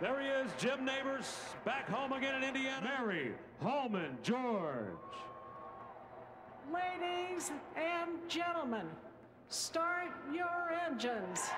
There he is, Jim Neighbors, back home again in Indiana. Mary Holman George. Ladies and gentlemen, start your engines.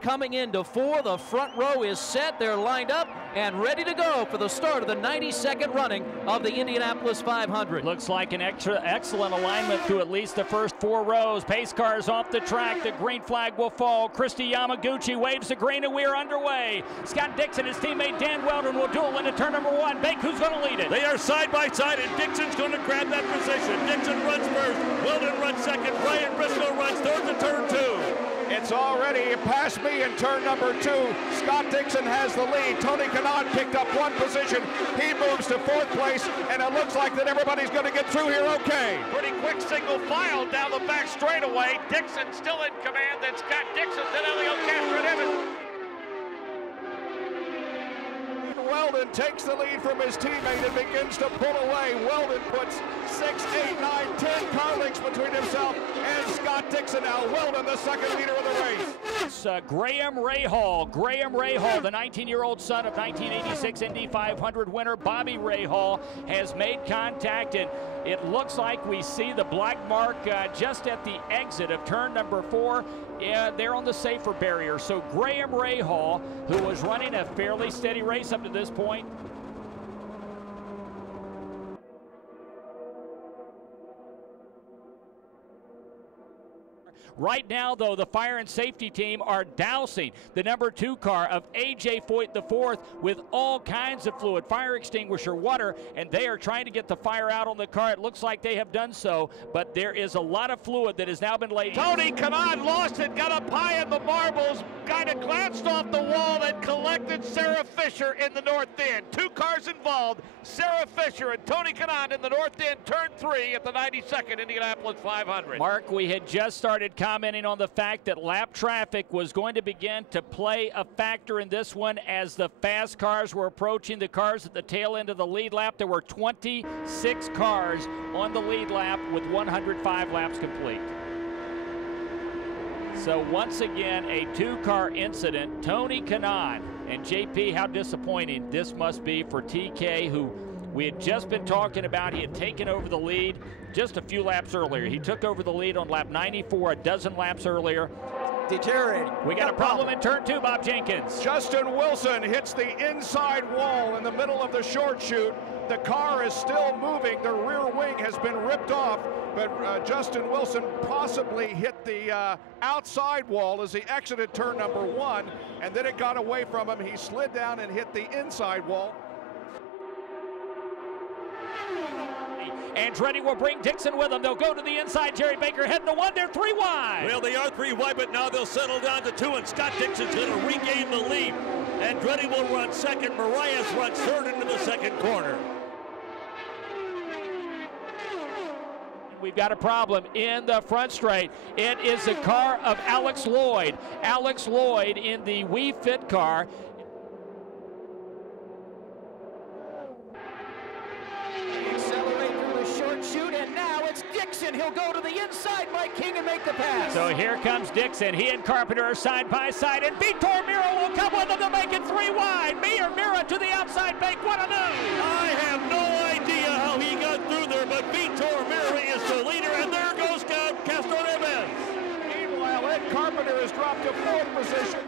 Coming into 4, the front row is set. They're lined up and ready to go for the start of the 92nd running of the Indianapolis 500. Looks like an excellent alignment through at least the first 4 rows. Pace cars off the track. The green flag will fall. Christy Yamaguchi waves the green, and we are underway. Scott Dixon, his teammate Dan Weldon will duel into turn number 1. Bake, who's going to lead it? They are side by side, and Dixon's going to grab that position. Dixon runs first. Weldon runs second. Brian Briscoe runs third to turn 2. It's already past me in turn number 2. Scott Dixon has the lead. Tony Kanaan picked up 1 position. He moves to 4th place, and it looks like that everybody's going to get through here okay. Pretty quick single file down the back straightaway. Dixon still in command. Then Scott Dixon, then Elio Castro and Evans. Weldon takes the lead from his teammate and begins to pull away. Weldon puts 6, 8, 9, 10 car lengths between himself and Scott Dixon. Now Weldon, the second leader of the race. It's Graham Rahal. Graham Rahal, the 19-year-old son of 1986 Indy 500 winner Bobby Rahal, has made contact, and it looks like we see the black mark just at the exit of turn number 4. Yeah, they're on the safer barrier. So Graham Rahal, who was running a fairly steady race up to this point, right now, though, the fire and safety team are dousing the number 2 car of A.J. Foyt IV with all kinds of fluid, fire extinguisher, water, and they are trying to get the fire out on the car. It looks like they have done so, but there is a lot of fluid that has now been laid. Tony Kanaan lost it, got up high in the marbles, kind of glanced off the wall and collected Sarah Fisher in the north end. 2 cars involved, Sarah Fisher and Tony Kanaan in the north end, turn 3 at the 92nd Indianapolis 500. Mark, we had just started commenting on the fact that lap traffic was going to begin to play a factor in this one as the fast cars were approaching the cars at the tail end of the lead lap. There were 26 cars on the lead lap with 105 laps complete. So once again, a 2-car incident. Tony Kanaan, and JP, how disappointing this must be for TK, who we had just been talking about. He had taken over the lead just a few laps earlier. He took over the lead on lap 94 a dozen laps earlier. Deteriorating. We got a problem in turn 2, Bob Jenkins. Justin Wilson hits the inside wall in the middle of the short chute. The car is still moving. The rear wing has been ripped off, but Justin Wilson possibly hit the outside wall as he exited turn number 1, and then it got away from him. He slid down and hit the inside wall. Andretti will bring Dixon with him. They'll go to the inside. Jerry Baker heading to 1. They're 3 wide. Well, they are 3 wide, but now they'll settle down to 2, and Scott Dixon's going to regain the lead. Andretti will run second. Marias runs third into the second corner. We've got a problem in the front straight. It is the car of Alex Lloyd. Alex Lloyd in the We Fit car. Shoot, and now it's Dixon. He'll go to the inside, Mike King, and make the pass. So here comes Dixon. He and Carpenter are side by side, and Vitor Mira will come with them to make it 3 wide. Mira to the outside bank. What a move! I have no idea how he got through there, but Vitor Mira is the leader, and there goes Castro Evans. Meanwhile, Ed Carpenter has dropped to 4th position.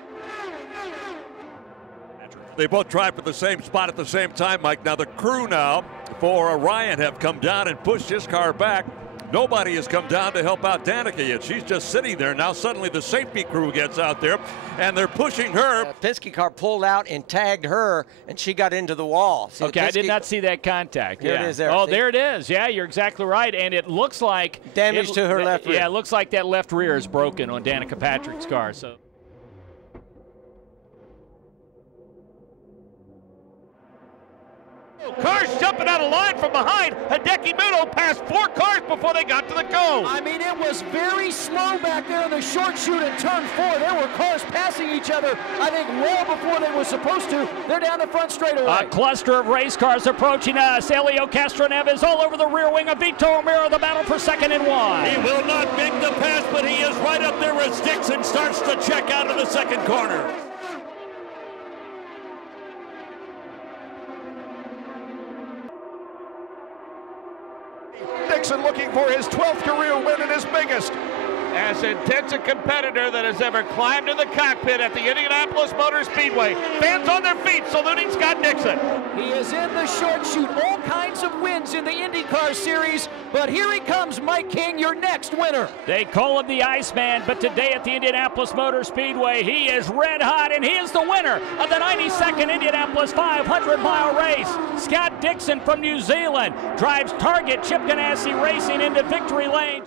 They both tried for the same spot at the same time, Mike. Now the crew now for Ryan have come down and pushed his car back. Nobody has come down to help out Danica yet. She's just sitting there. Now suddenly the safety crew gets out there, and they're pushing her. Penske car pulled out and tagged her, and she got into the wall. See, okay, I did not see that contact. Here it is there. Oh, See? there it is. Yeah, you're exactly right. And it looks like damage to her left rear. Yeah, it looks like that left rear is broken on Danica Patrick's car. So. Cars jumping out of line from behind. Hideki Muto passed 4 cars before they got to the cone. I mean, it was very slow back there in the short chute in turn 4. There were cars passing each other, I think, well before they were supposed to. They're down the front straightaway. A cluster of race cars approaching us. Elio Castroneves is all over the rear wing of Vito O'Meara, the battle for 2nd and 1. He will not make the pass, but he is right up there as Dixon starts to check out of the second corner. Dixon looking for his 12th career win and his biggest. As intense a competitor that has ever climbed in the cockpit at the Indianapolis Motor Speedway. Fans on their feet saluting Scott Dixon. He is in the short chute. All kinds of wins in the IndyCar Series, but here he comes, Mike King, your next winner. They call him the Iceman, but today at the Indianapolis Motor Speedway, he is red hot, and he is the winner of the 92nd Indianapolis 500-mile race. Scott Dixon from New Zealand drives Target Chip Ganassi Racing into victory lane.